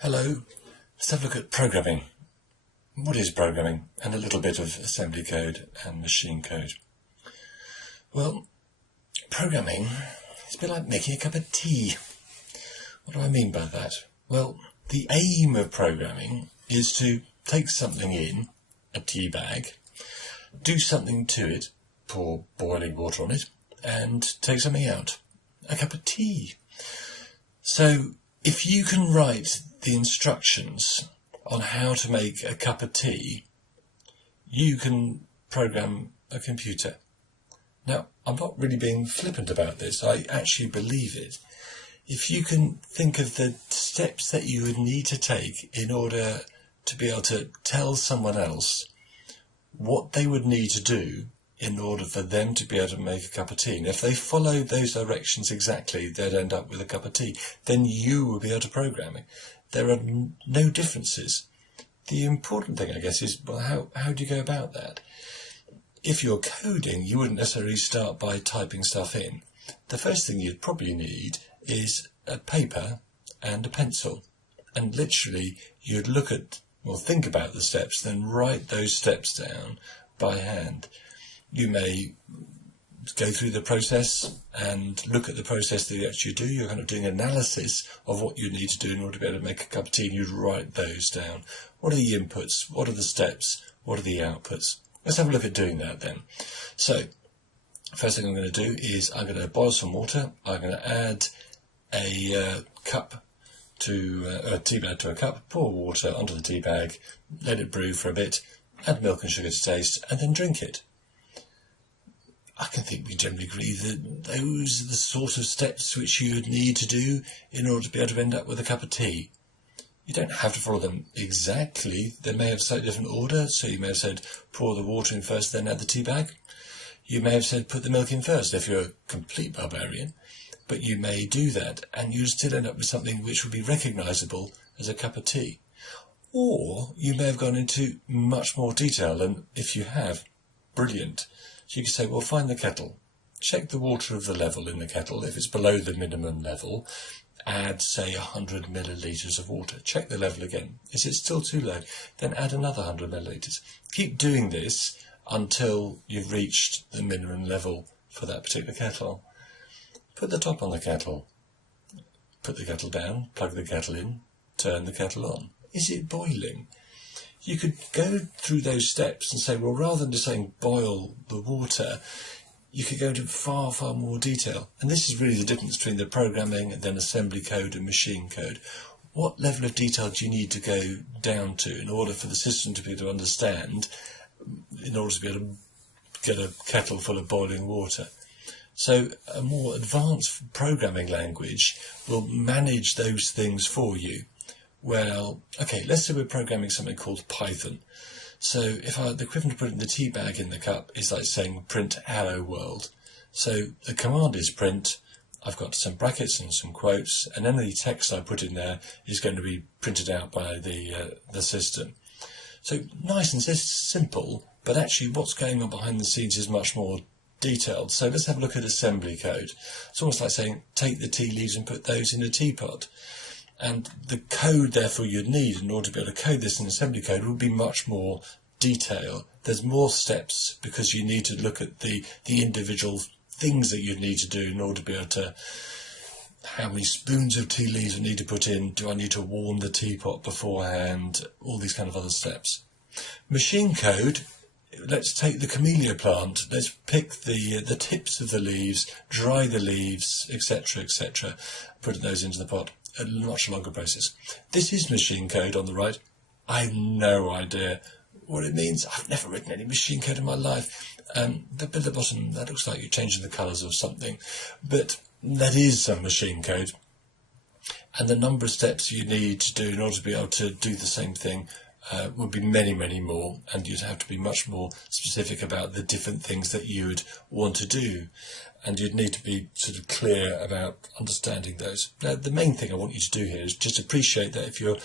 Hello, let's have a look at programming. What is programming? And a little bit of assembly code and machine code. Well, programming is a bit like making a cup of tea. What do I mean by that? Well, the aim of programming is to take something in, a tea bag, do something to it, pour boiling water on it, and take something out, a cup of tea. So if you can write the instructions on how to make a cup of tea, you can program a computer. Now, I'm not really being flippant about this. I actually believe it. If you can think of the steps that you would need to take in order to be able to tell someone else what they would need to do in order for them to be able to make a cup of tea. And if they follow those directions exactly, they'd end up with a cup of tea. Then you will be able to program it. There are no differences. The important thing, I guess, is, well, how do you go about that? If you're coding, you wouldn't necessarily start by typing stuff in. The first thing you'd probably need is a paper and a pencil. And literally, you'd look at, or think about the steps, then write those steps down by hand. You may go through the process and look at the process that you actually do. You're kind of doing analysis of what you need to do in order to be able to make a cup of tea, and you'd write those down. What are the inputs? What are the steps? What are the outputs? Let's have a look at doing that then. So, first thing I'm going to do is I'm going to boil some water. I'm going to add a tea bag to a cup, pour water onto the tea bag, let it brew for a bit, add milk and sugar to taste, and then drink it. I can think we generally agree that those are the sort of steps which you would need to do in order to be able to end up with a cup of tea. You don't have to follow them exactly. They may have a slightly different order, so you may have said pour the water in first, then add the tea bag. You may have said put the milk in first if you're a complete barbarian, but you may do that and you'll still end up with something which would be recognisable as a cup of tea. Or you may have gone into much more detail, and if you have, brilliant. So you can say, well, find the kettle, check the water of the level in the kettle. If it's below the minimum level, add, say, 100 millilitres of water. Check the level again. Is it still too low? Then add another 100 millilitres. Keep doing this until you've reached the minimum level for that particular kettle. Put the top on the kettle. Put the kettle down, plug the kettle in, turn the kettle on. Is it boiling? You could go through those steps and say, well, rather than just saying boil the water, you could go into far, far more detail. And this is really the difference between the programming and then assembly code and machine code. What level of detail do you need to go down to in order for the system to be able to understand, in order to be able to get a kettle full of boiling water? So a more advanced programming language will manage those things for you. Well, okay, let's say we're programming something called Python. So if the equivalent of putting the tea bag in the cup is like saying print hello world. So the command is print. I've got some brackets and some quotes, and any text I put in there is going to be printed out by the system. So nice and simple, but actually what's going on behind the scenes is much more detailed. So let's have a look at assembly code. It's almost like saying take the tea leaves and put those in a teapot. And the code, therefore, you'd need in order to be able to code this in assembly code would be much more detail. There's more steps because you need to look at the individual things that you need to do in order to be able to, how many spoons of tea leaves I need to put in, do I need to warm the teapot beforehand, all these kind of other steps. Machine code, let's take the camellia plant, let's pick the tips of the leaves, dry the leaves, etc., etc., put those into the pot. A much longer process. This is machine code on the right. I have no idea what it means. I've never written any machine code in my life. But at the bottom, that looks like you're changing the colours of something. But that is some machine code. And the number of steps you need to do in order to be able to do the same thing would be many, many more. And you'd have to be much more specific about the different things that you would want to do. And you'd need to be sort of clear about understanding those. Now, the main thing I want you to do here is just appreciate that if you're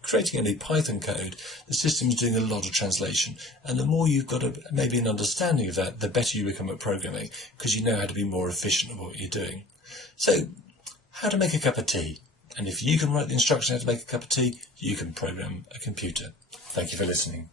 creating any Python code, the system is doing a lot of translation. And the more you've got maybe an understanding of that, the better you become at programming, because you know how to be more efficient at what you're doing. So, how to make a cup of tea? And if you can write the instructions how to make a cup of tea, you can program a computer. Thank you for listening.